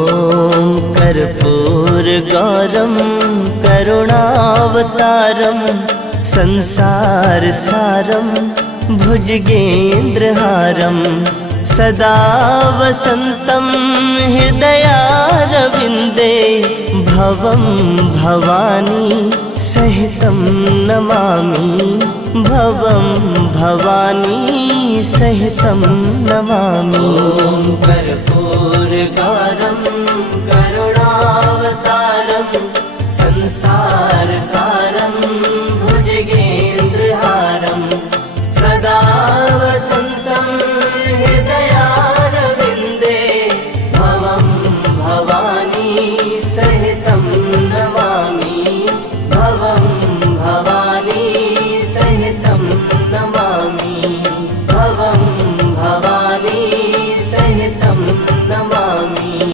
ॐ कर्पूरगौरं करुणावतारं संसारसारं भुजगेन्द्रहारं सदा वसन्तं हृदयारविन्दे भवं भवानी सहितं नमामि भवं भवानी सहितं नमामि। कर्पूरगौरं करुणावतारं संसार